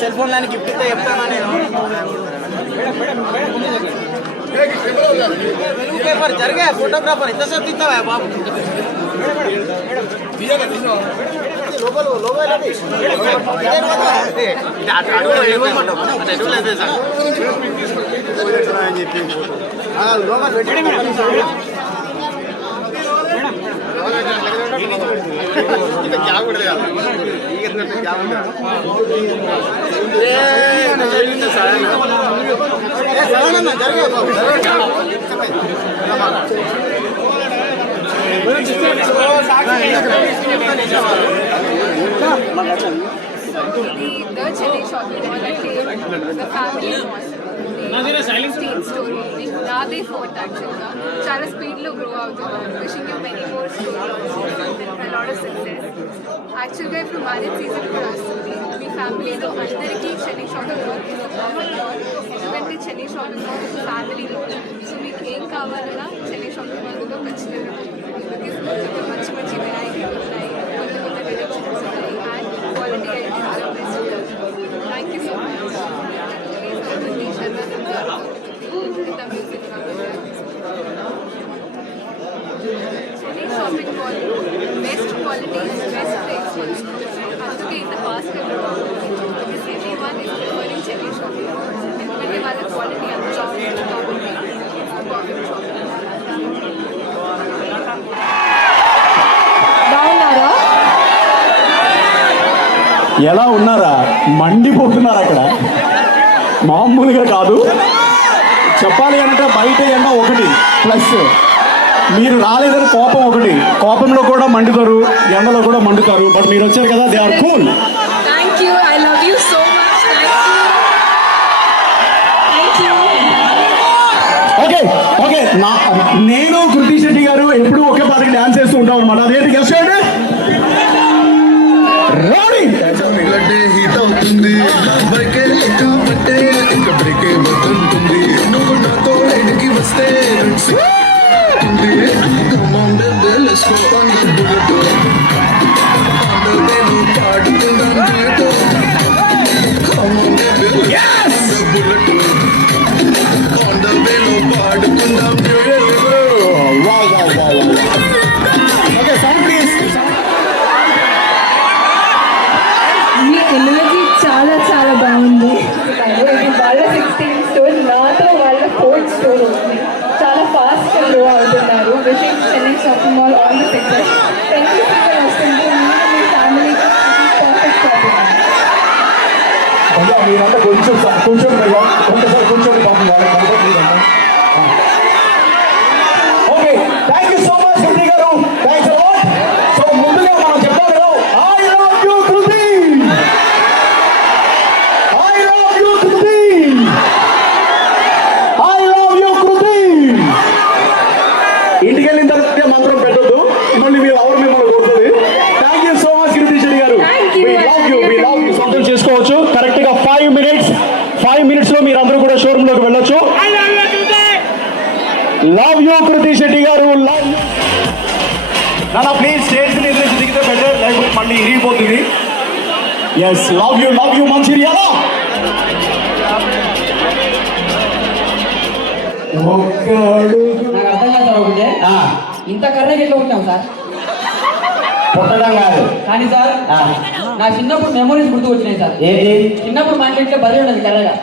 Cell phone లాని gift ఇస్తే చెప్తానా నేను పేపర్ జరిగే ఫోటోగ్రాఫర్ ఎంతసేపు తీస్తావా బాబు The Chennai shopping mall I came, the family mall. Story. They fought actually. Chala speed lo grow out. Wishing you many more stories and a lot of success. Actually, if you marriage season for us, we family lo andariki Chennai shopping mall is a perfect mall. ఎందుకంటే Chennai shopping mall is a family mall. So మీకు ఏం కావాలన్నా Chennai shopping mall లో ఖచ్చితంగా మంచి మంచి variety ఉన్నాయి, కొత్త కొత్త కలెక్షన్స్ ఉన్నాయి and quality items are best. Thank you so much. Chennai shopping mall, best quality, best place. అందుకే ఇంత fast because everyone is preferring Chennai shopping mall. ఎందుకంటే వాళ్ళ క్వాలిటీ అంత బాగుంటుంది కాబట్టి పర్ఫెక్ట్ షాపింగ్. బాగున్నారా? ఎలా ఉన్నారా? మండిపోతున్నారు అక్కడ, మామూలుగా కాదు. చెప్పాలి అంటే బయట ఎండ ఒకటి ప్లస్ మీరు రాలేదని కోపం ఒకటి, కోపంలో కూడా మండుతారు, ఎండలో కూడా మండుతారు. బట్ మీరు వచ్చారు కదా, they are cool. Thank you, I love you so much. Okay okay, నేను కృతి శెట్టి గారు ఎప్పుడు ఒకే పాటకి డ్యాన్స్ చేస్తూ ఉంటాం అనమాట. అదేంటి గెస్ట్ చేయండి. రౌడీ హీట్ అవుతుంది, నువ్వు నాతో ఎడికి వస్తే పాడుతుందా స్టోర్ ఓపెనింగ్ చాలా ఫాస్ట్గా గ్రో అవుతున్నారు. Wishing Chennai shopping mall all the success. 10 people వస్తుంది. మీరు మీ ఫ్యామిలీకి పర్ఫెక్ట్ షాపింగ్. భయ్యా మీరంతా కొంచెం కూర్చోండి భయ్యా, కొంచెంసారి కూర్చోండి పాపం వాళ్ళకి కనపడలేదండి. Okay, thank you so much Kriti garu, thanks a lot. So ముందుగా మనం చెప్పాలి కదా, I love you Kriti, I love you Kriti, I love you Kriti. ఇంటికి వెళ్ళిన తర్వాత మాత్రం పెట్టొద్దు, మళ్ళీ మీరు ఎవరు మిమ్మల్ని కొడుతుంది. థ్యాంక్ యూ సో మచ్ కృతి శెట్టి గారు. Thank you. We love you. సొంతం చేసుకోవచ్చు. కరెక్ట్ గా 5 minutes లో మీరు అందరూ కూడా షోరూమ్ లోకి వెళ్ళొచ్చు. Love you Kriti Shetty garu, love you. నానా ప్లీజ్ స్టేజ్ మీద దిగితే బెటర్, లేకపోతే మళ్ళీ ఇరిగిపోతుంది. Yes, love you Mancherial. ఒక్కడు నాకు అర్థం కాదు సార్ ఒకటే, ఇంత కర్రకి ఎట్లా ఉంటాం సార్? పుట్టడం కాదు కానీ సార్ నా చిన్నప్పుడు మెమరీస్ గుర్తు వచ్చినాయి సార్. ఏంటి చిన్నప్పుడు మా ఇంట్లో ఇట్లా బర్రె ఉండదు కర్రగా,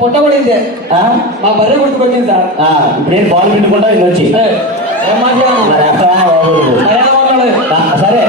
పుట్టబడిందే మా బర్రె గుర్తుకొచ్చింది సార్. ఇప్పుడు ఏం బాల్ పిండుకుంటా ఇది వచ్చి ఏం మాట్లాడాలి? సరే సరే మాట్లాడలేదు. సరే